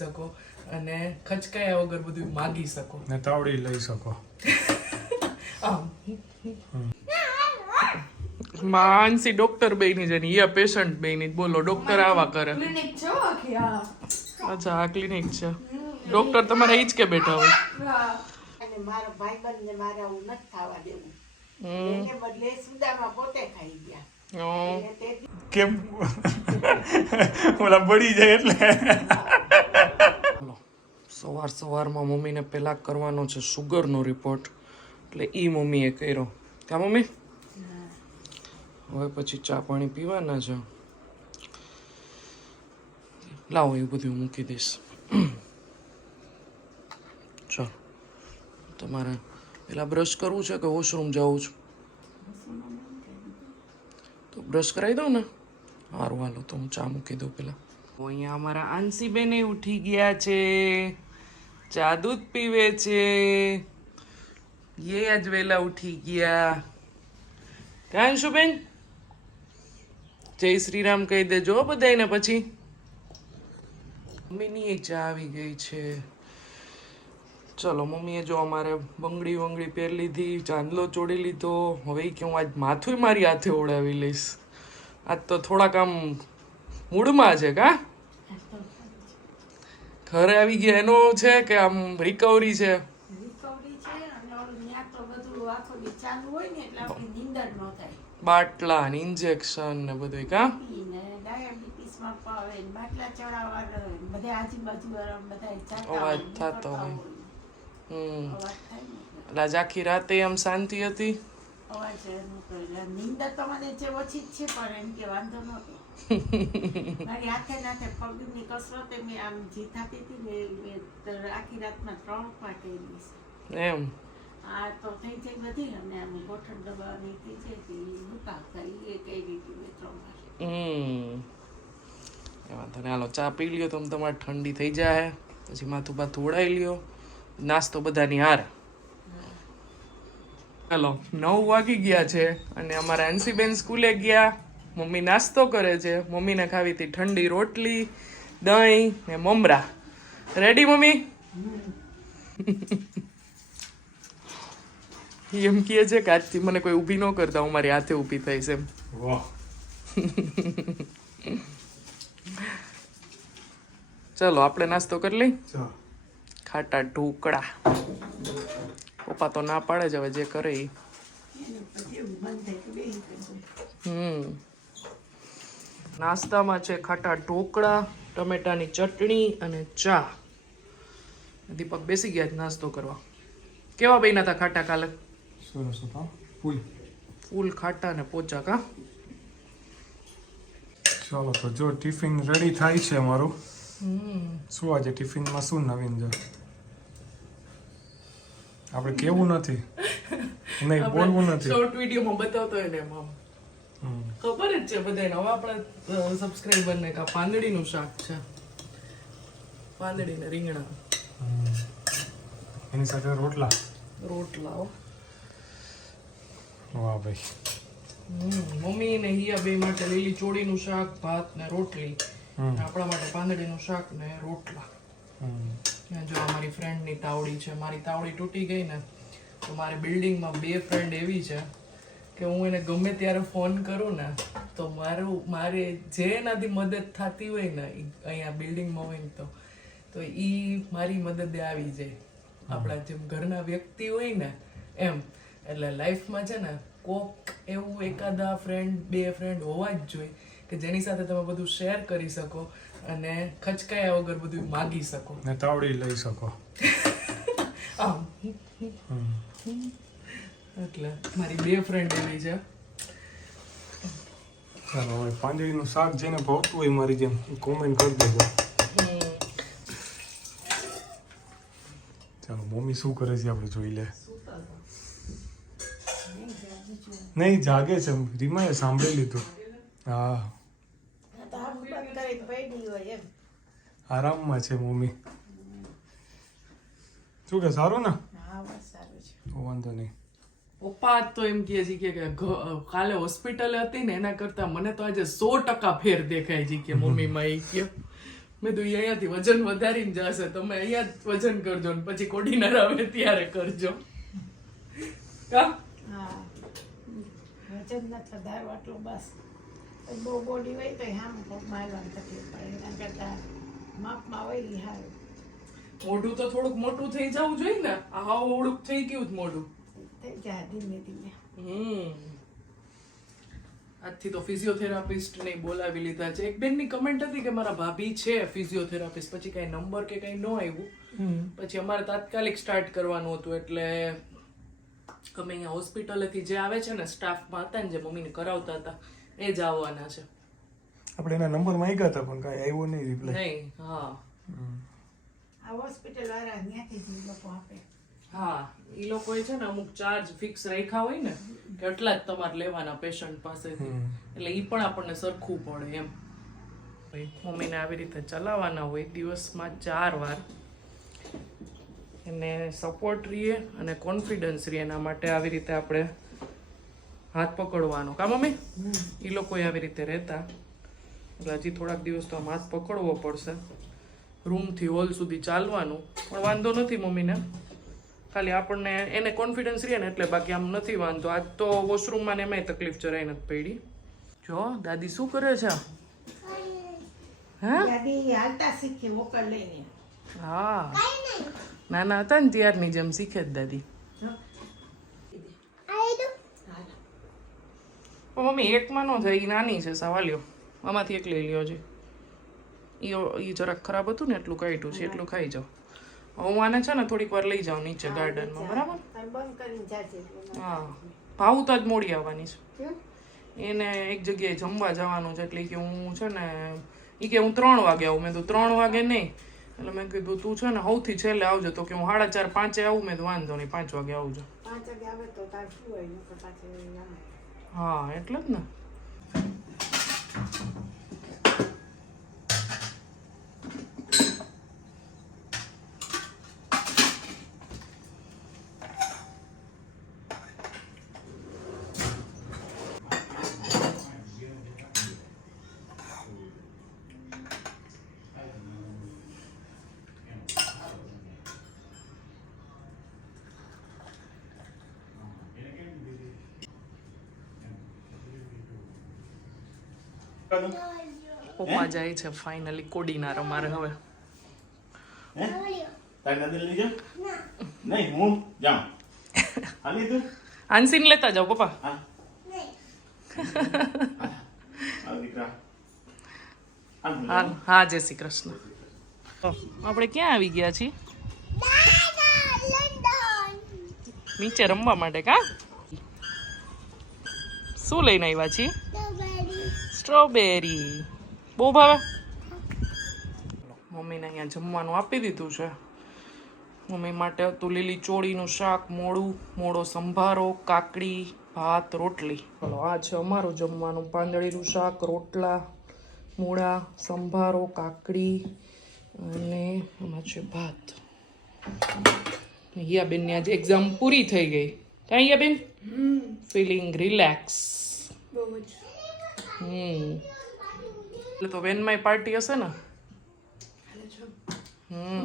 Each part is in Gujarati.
શકો અને ખચકાયા વગર બધું માગી શકો ને તાવડી લઈ શકો. માનસી ડોક્ટર બેની છે ને એ પેશન્ટ બેની બોલો ડોક્ટર આવા કરે. ક્લિનિક છે આખી આ. અચ્છા આ ક્લિનિક છે. ડોક્ટર તમારે ઈ જ કે બેઠા હોય. અને મારો ભાઈબંધ ને મારે હું નથી ખાવા દેવું. એને બદલે સુદામાં પોતે ખાઈ ગયા. એટલે તે કેમ ઓલા બળી જાય એટલે. સવારમાં મમ્મીને પહેલા કરવાનો છે સુગરનો રિપોર્ટ એટલે ઈ મમ્મીએ કર્યો. ક્યાં મમ્મી? હવે પછી ચા પાણી પીવાના છે. લાવો એવું બધું મૂકી દઈશ. ચાલો તમારે પેલા બ્રશ કરવું છે કે વોશરૂમ જવું છે? તો બ્રશ કરાવી દઉં ને. સારું હાલો તો હું ચા મૂકી દઉં પેલા. અહીંયા અમારા આંસીબેન ઉઠી ગયા છે, ચા દૂધ પીવે છે. ये आज वेला उठी ગયા. કાં શુબેન જય શ્રી રામ કહી દેજો બધાને. પછી મમ્મીની ચા આવી ગઈ છે. ચલો મમ્મીએ જો અમારે બંગડી પહેરી લીધી, ચાંદલો ચોડી લીધો. હવે કે હું આજ માથું મારી હાથે ઓળાવી લઈશ. આજ તો થોડાક આમ મૂડમાં છે. કા ઘરે આવી ગયા એનો છે કે આમ રિકવરી છે? રિકવરી છે અને ઓલું ન્યા તો બધું આખો દી ચાલુ હોય ને એટલે આપણી નીંદર ન થાય. બાટલા ને ઇન્જેક્શન ને બધું. કા ને ડાયાબિટીસમાં પાવે ને બાટલા ચડાવવા બધા આજુબાજુ વાળા બધા જાતા અવાજ હોય, થતો હોય. અવાજ થાય ને એટલે એટલે આખી રાતે આમ શાંતિ હતી. અવાજ નીકળે એટલે નીંદર તો મને જે ઓછી જ છે પણ એમ કે વાંધો નહોતો. મારી હાથે નાથે પગની કસરત મેં આમ જે થતી હતી ને મેં આખી રાતમાં 3 વાર કરી છે. એમ આ તો થઈ જાય બધી અને આમ ગોઠણ દબાવવાની થઈ જાય કે દુખાવતા એ કઈ રીતે મેં 3 વાર. એ વાંધો નહીં. હાલો ચા પી લ્યો તો તમારે ઠંડી થઈ જાય. પછી માથું બાથું ઉડાવી લ્યો. નાસ્તો બધાની હાર. ચાલો 9 વાગી ગયા છે અને અમારા આંસીબેન સ્કૂલે ગયા. મમ્મી નાસ્તો કરે છે. મમ્મીને ખાવી હતી ઠંડી રોટલી, દહીં ને મમરા. Ready mummy? એમ કહે છે કે આજથી મને કોઈ ઊભી ન કરતા, હું મારી હાથે ઊભી થઈશ એમ. વાહ. ચલો આપણે નાસ્તો કરી લઈ. ચા. ખાટા ઢોકળા. પપ્પા તો ના પાડે જ હવે જે કરે એ. નાસ્તામાં છે ખાટા ઢોકળા, ટમેટાની ચટણી અને ચા. દીપક બેસી ગયા નાસ્તો કરવા. કેવા બન્યા હતા ખાટા કાલે? સરસ હતા. ફૂલ ફૂલ ખાટા ને પોચા. કા ચાલો તો જો ટિફિન રેડી થાય છે મારું. શું આજે ટિફિનમાં શું નવીન છે? આપણે કેવું નથી, નહીં બોલવું નથી. શોર્ટ વિડીયોમાં બતાવતો હોય ને એમાં ખબર જ છે બધાને. હવે આપણા સબસ્ક્રાઇબર ને કા પાંદડીનું શાક છે. પાંદડી ને રીંગણા. એની સાથે રોટલા. રોટલાઓ. વાહ ભાઈ. મમ્મી ને હિયા બે માટે લીલી ચોળીનું શાક, ભાત ને રોટલી. આપણા માટે પાંદડીનું શાક ને રોટલા. જો અમારી ફ્રેન્ડની તાવડી છે. મારી તાવડી તૂટી ગઈ ને તો મારી બિલ્ડિંગમાં 2 ફ્રેન્ડ એવી છે કે હું એને ગમે ત્યારે ફોન કરું ને તો મારે જે એનાથી મદદ થતી હોય ને અહીંયા બિલ્ડિંગમાં હોય ને તો ઈ મારી મદદે આવી જાય. આપણા જેમ ઘરના વ્યક્તિ હોય ને એમ. એટલે લાઈફમાં છે ને કોક એવું એકાદા ફ્રેન્ડ 2 ફ્રેન્ડ હોવા જ જોઈએ કે જેની સાથે તમે બધું શેર કરી શકો અને ખચકાયા વગર બધું માગી શકો ને તાવડી લઈ શકો. એટલે મારી 2 ફ્રેન્ડ એવી છે. ચાલો હવે પાંદડીનું શાક જેને ભાવતું હોય મારી જેમ કોમેન્ટ કરી દેજો. ચાલો મમ્મી શું કરે છે આપણે જોઈ લે. નહીં જાગે છે. રીમાએ સાંભળી લીધું. હા આરામમાં છે મમ્મી. શું કે સારું ને? વાંધો નહીં. પપ્પા તો એમ કહે છે કે કાલે હોસ્પિટલ હતી ને એના કરતા મને તો આજે 100% ફેર દેખાય છે કે મમ્મીમાં એ કે મેં તો અહીંયાથી વજન વધારીને જશે, તમે અહીંયા જ વજન કરજો ને પછી કોડીનાર આવે ત્યારે કરજો. કા હા વજન નથી વધારવું આટલું બસ. બહુ બોડી હોય તો આમ મારવાની તકલીફ પડે, એના કરતાં માપમાં હોય એ સારું. મોઢું તો થોડુંક મોટું થઈ જવું જોઈએ ને. આ હાવ ઓળુક થઈ ગયું જ મોઢું. થઈ જાય ધીમે ધીમે. આજથી તો ફિઝિયોથેરાપિસ્ટ ને બોલાવી લીધા છે. એક બેનની કમેન્ટ હતી કે મારા ભાભી છે ફિઝિયોથેરાપિસ્ટ, પછી કઈ નંબર કે કઈ ન આવ્યું. પછી અમારે તાત્કાલિક સ્ટાર્ટ કરવાનું હતું, એટલે અમે અહીંયા હોસ્પિટલેથી જે આવે છે ને સ્ટાફમાં હતા ને જે મમ્મીને કરાવતા હતા એ જ આવવાના છે. આપણે એના નંબર માંગ્યા હતા પણ કાંઈ આવ્યો નહીં રિપ્લાય. નહીં. હા આ હોસ્પિટલ વાળા ત્યાંથી જ ઈ લોકો આપે. હા, ઈ લોકોએ છે ને અમુક ચાર્જ ફિક્સ રાખ્યા હોય ને કે એટલા જ તમારે લેવાના પેશન્ટ પાસેથી, એટલે ઈ પણ આપણને સરખું પડે એમ. મમ્મીને આવી રીતે ચલાવવાના હોય દિવસમાં 4 વાર. એને સપોર્ટ રહીએ અને કોન્ફિડન્સ રહીએ, એના માટે આવી રીતે આપણે હાથ પકડવાનો. કા મમ્મી? ઈ લોકોએ આવી રીતે રહેતા, એટલે હજી થોડાક દિવસ તો આમ હાથ પકડવો પડશે. રૂમથી હોલ સુધી ચાલવાનું પણ વાંધો નથી મમ્મીને, ખાલી આપણને એને કોન્ફિડન્સ રહે ને એટલે, બાકી આમ નથી વાંધો. આજ તો વોશરૂમમાં ને એમાંય તકલીફ જરાય નથી પડી. જો દાદી શું કરે છે? હા દાદી હાલતા શીખી વોકર લઈને. હા, નાના હતા ને ત્યારની જેમ શીખે જ દાદી. મમ્મી એકમાં ન થાય, નાની છે સવાલ્યો, આમાંથી એક લઈ લ્યો છે. એ જરાક ખરાબ હતું ને એટલું કાઢ્યું છે, એટલું ખાઈ જાઓ. હું આને છે ને થોડીક વાર લઈ જાઉં નીચે ગાર્ડનમાં, બરાબર? બંધ કરીને જાજે. હા, ભાવ તો જ મોડી આવવાની છે. એને એક જગ્યાએ જમવા જવાનું છે, એટલે કે હું છે ને એ કે હું 3 વાગે આવું. મેં તો 3 વાગે નહીં, એટલે મેં કીધું તું છે ને સૌથી છેલ્લે આવજો. તો કે હું 4:30 5 આવું. મેં તો વાંધો નહીં, 5 વાગે આવજો. 5 વાગે આવે તો તાર શું હોય નકર પાછું આવે. હા એટલે જ ને. પપ્પા જાય છે ફાઇનલી કોડીનાર અમારે હવે. આંસીને લેતા જાઓ પપ્પા. હા હા, જય શ્રી કૃષ્ણ. તો આપણે ક્યાં આવી ગયા છીએ? નીચે રમવા માટે. કા શું લઈને આવ્યા છીએ? સ્ટ્રોબેરી. બહુ ભાવે. મમ્મીને અહીંયા જમવાનું આપી દીધું છે. મમ્મી માટે હતું લીલી ચોળીનું શાક, મોળો સંભારો, કાકડી, ભાત, રોટલી. ચલો આ છે અમારું જમવાનું. પાંદડીનું શાક, રોટલા, મૂળા, સંભારો, કાકડી અને એમાં છે ભાત. હિયાબેનની આજે એક્ઝામ પૂરી થઈ ગઈ. કાંઈ હિયાબેન? Feeling relax. એટલે તો વેનમાં પાર્ટી હશે ને?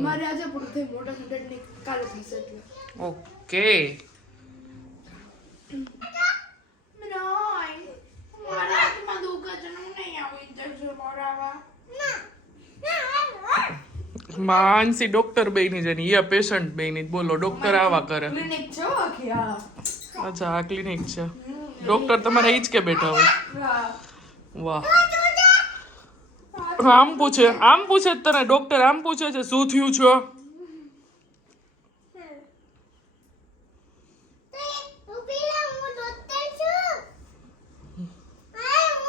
મારે આજે પૂરું થઈ, મોટા સ્ટુડન્ટ ની કાલે થશે એટલે. ઓકે. મારા હાથમાં દુખે છે, હું નહીં આવું ઇન્જેક્શન મોરાવા. માનસી ડોક્ટર બેની છે ને હિયા પેશન્ટ બેની. બોલો ડોક્ટર આવા કરે. ક્લિનિક છે આખી. હા અચ્છા, આ ક્લિનિક છે. ડોક્ટર તમારે ઈ જ કે બેઠા હોય? વાહ. આમ પૂછે તને ડોક્ટર, આમ પૂછે છે શું થયું છે?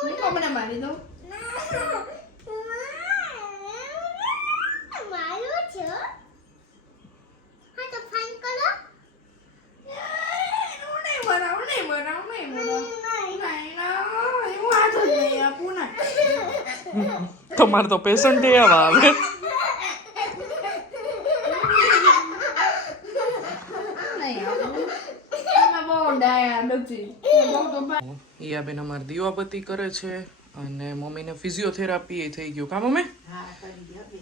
હું મને મારી દઉં. તમારે તો પેશન્ટ એવા આવે. ઈયાબેન અમારે દીવાબત્તી કરે છે અને મમ્મીને ફિઝિયોથેરાપી થઈ ગયું. કા મમ્મી? હા કરી દે.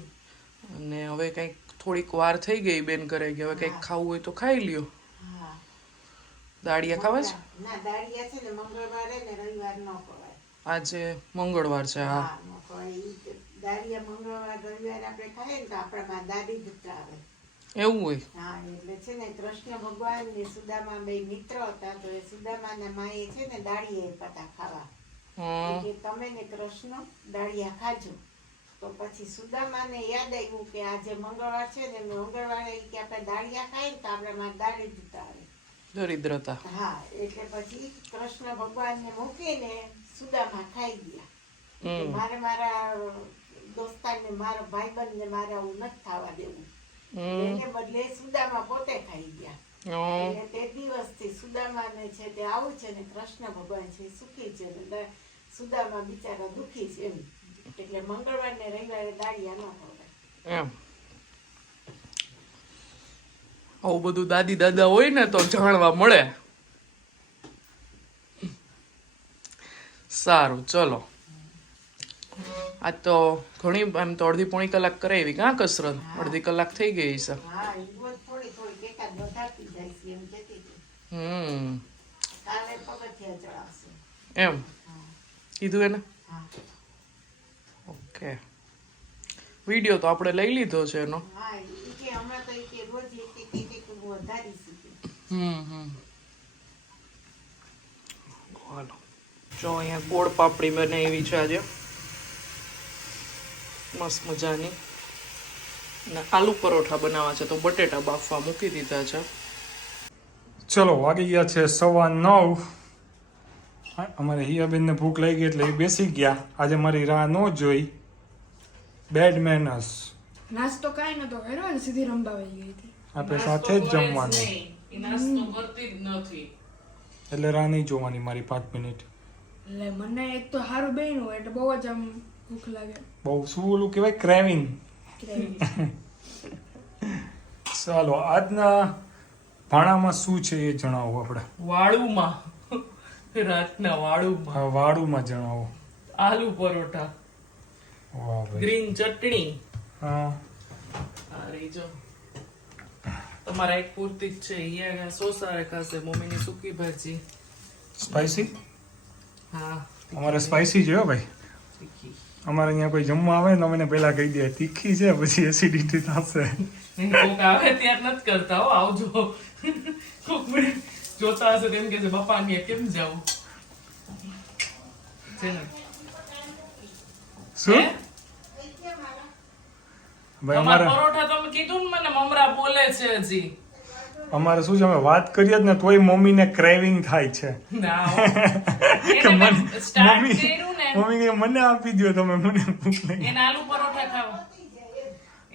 ને હવે કંઈક થોડીક વાર થઈ ગઈ બેન કરે કે હવે કંઈક ખાવું હોય તો ખાઈ લ્યો. હા દાળિયા ખાવા છે? ના દાળિયા છે ને મંગળવારે ને રવિવાર ન ખવાય. આજે મંગળવાર છે. હા હા ન ખવાય. ઈ દાળિયા મંગળવાર રવિવાર આપણે ખાઈએ ને તો આપણામાં દાઢી દુખતા આવે. એવું હોય. હા એટલે છે ને કૃષ્ણ ભગવાન ને સુદામા બે મિત્ર હતા તો એ સુદામાના માએ છે ને દાળિયા આપ્યા ખાવા. કે તમે ને કૃષ્ણ દાળિયા ખાજો. તો પછી સુદામાને યાદ આવ્યું કે આજે મંગળવાર છે ને મંગળવારે કે આપણે દાળિયા ખાઈએ ને તો આપણામાં દાઢી દુખતા આવે. દરિદ્રતા. હા એટલે પછી કૃષ્ણ ભગવાનને મૂકીને સુદામા ખાઈ ગયા. મારે મારા દોસ્તારને મારો ભાઈબંધને મારે આવું નથી થવા દેવું. એને બદલે સુદામા પોતે ખાઈ ગયા. એટલે તે દિવસથી સુદામાને છે તે આવું છે ને કૃષ્ણ ભગવાન છે સુખી છે ને સુદામા બિચારા દુખી છે એમ. એટલે મંગળવાર ને રવિવારે દાળિયા ન ખવાય એમ. આવું બધું દાદી દાદા હોય ને તો જાણવા મળે. સારું ચલો. આજ તો ઘણી એમ તો અડધી પોણી કલાક કરાવી કાં કસરત? અડધી કલાક થઈ ગઈ છે. હા એ થોડી થોડી એકાદ વધારતી જાય છે એમ કહેતી હતી. કાલે પગથિયા ચડાવશે એમ કીધું એને. હા ઓકે. વિડીયો તો આપણે લઈ લીધો છે એનો. હા ઈ કે હમણાં તો ઈ કે રોજ એક વધારી શકે. હાલો જો અહીંયા ગોળ પાપડી બનાવી છે આજે મસ્ત મજાની. ને આલુ પરોઠા બનાવવા છે તો બટેટા બાફવા મૂકી દીધા છે. ચલો વાગી ગયા છે 9:15. અમારે હિયાબેનને ભૂખ લાગી ગઈ એટલે એ બેસી ગયા. આજે મારી રાહ ન જોઈ. Bed manners. નાસ્તો કાંઈ નતો કર્યો ને સીધી રમવા વહી ગઈ હતી. આપણે સાથે જ જમવાનું નાસ્તો કરતી જ નથી. એટલે રાહ નહીં જોવાની મારી 5 મિનિટ. એટલે મને એક તો સારું બન્યું એટલે બહુ જ આમ ભૂખ લાગે. બહુ શું ઓલું કહેવાય ક્રેવિંગ. ચાલો આજના ભાણામાં શું છે એ જણાવો આપણે. વાળુમાં રાતના વાળુમાં હા વાળુમાં જણાવો. આલુ પરોઠા, વાહ ભાઈ. ગ્રીન ચટણી. હા આ રહી જો તમારા એક પૂરતી જ છે. અહીંયા સોસારે ખાશે મમ્મીની સૂકી ભાજી. સ્પાઈસી. હા અમારે સ્પાઈસી જોઈએ ભાઈ. તીખી. અમારે અહીંયા કોઈ જમવા આવે ને અમે પહેલા કહી દે તીખી છે પછી એસિડિટી થશે. કોક આવે ત્યાર નથી કરતા હો. આવજો કોક મને જોતા હશે તેમ કે છે બાપા ને કેમ જાવું છે ને. શું હે? ભાઈ તમારા અમારે પરોઠા તમે કીધું ને મને મમરા બોલે છે હજી. અમારે શું છે અમે વાત કરીએ જ ને તોય મમ્મીને ક્રેવિંગ થાય છે ના હો. કે એને મેં મને start મમ્મી કર્યું ને મમ્મી કે મને આપી દો તમે મને ભૂખ લાગી. એને આલુ પરોઠા ખાવા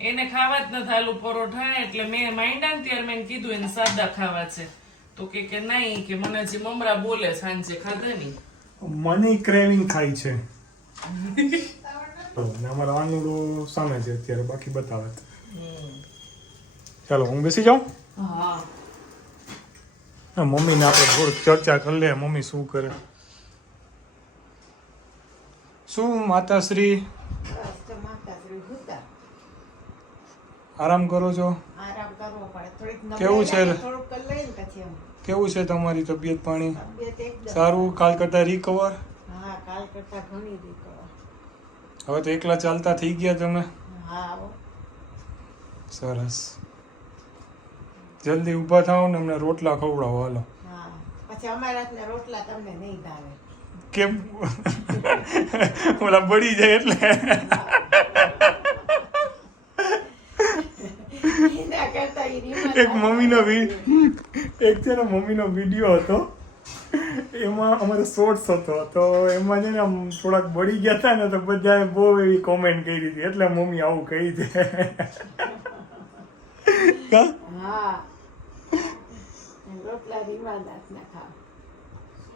એને ખાવા જ નથી આલુ પરોઠા. એટલે મેં માંડ્યા ને ત્યારે મેં કીધું એને સાદા ખાવા છે તો કે નહીં કે મને હજી મમરા બોલે સાંજે ખાધા નહીં. મને ક્રેવિંગ થાય છે. અને અમારા આંગળું સામે છે અત્યારે બાકી બતાવે છે. ચાલો હું બેસી જાઉં. હા મમ્મીને આપણે થોડીક ચર્ચા કરી લે. મમ્મી શું કરે? શું માતાશ્રી બસ તો માતાશ્રી હુતા. આરામ કરો છો? આરામ કરવો પડે થોડીક કેવું છે? થોડુંક કરી લઈને પછી એમ કેવું છે તમારી તબિયત પાણી? તબિયત એકદમ સારું? કાલ કરતા રિકવર? હા કાલ કરતા ઘણી રીતો. હવે તો એકલા ચાલતા થઈ ગયા તમે? હા હો. સરસ. જલ્દી ઊભા થાઓ ને અમને રોટલા ખવડાવો. હાલો. હા પછી અમારા હાથના રોટલા તમને નહીં ભાવે. કેમ? ઓલા બળી જાય એટલે. એના કરતા ઈ રીમા એક છે ને મમ્મીનો વિડીયો હતો એમાં અમારે શોર્ટ્સ હતો તો એમાં છે ને આમ થોડાક બળી ગયા હતા ને તો બધાએ બહુ એવી કોમેન્ટ કરી હતી એટલે મમ્મી આવું કહી દે. હા રોટલા રીમા હાથના ખાવ.